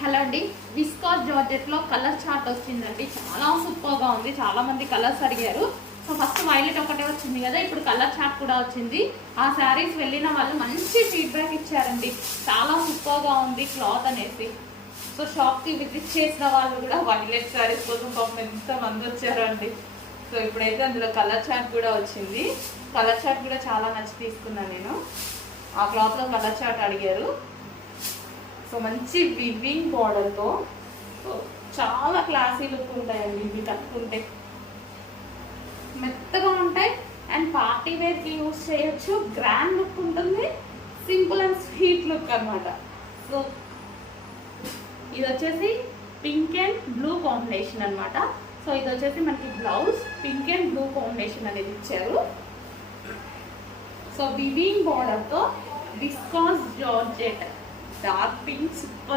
Hello అండి, viscous జార్జెట్లో colour chart వచ్చిందండి. చాలా సూపర్గా ఉంది. చాలా మంది కలర్స్ అడిగారు. సో ఫస్ట్ వైలెట్ ఒకటే వచ్చింది కదా, ఇప్పుడు కలర్ చార్ట్ కూడా వచ్చింది. ఆ శారీస్ వెళ్ళిన వాళ్ళు మంచి ఫీడ్బ్యాక్ ఇచ్చారండి. చాలా సూపర్గా ఉంది క్లాత్ అనేసి. సో షాప్కి విజిట్ చేసిన వాళ్ళు కూడా వైలెట్ శారీస్ కోసం పాపం ఎంతమంది వచ్చారండి. సో ఇప్పుడైతే అందులో కలర్ చార్ట్ కూడా వచ్చింది. కలర్ చార్ట్ కూడా చాలా నచ్చి తీసుకున్నాను నేను. ఆ క్లాత్లో కలర్ చార్ట్ అడిగారు. సో మంచి వివింగ్ బార్డర్తో సో చాలా క్లాసీ లుక్ ఉంటాయండి. ఇవి కట్టుకుంటే మెత్తగా ఉంటాయి అండ్ పార్టీ వేర్కి యూజ్ చేయొచ్చు. గ్రాండ్ లుక్ ఉంటుంది, సింపుల్ అండ్ స్వీట్ లుక్ అనమాట. సో ఇది వచ్చేసి పింక్ అండ్ బ్లూ కాంబినేషన్ అనమాట. సో ఇది వచ్చేసి మనకి blouse pink and blue combination అనేది ఇచ్చారు. సో వివింగ్ బార్డర్తో viscose georgette dark pink super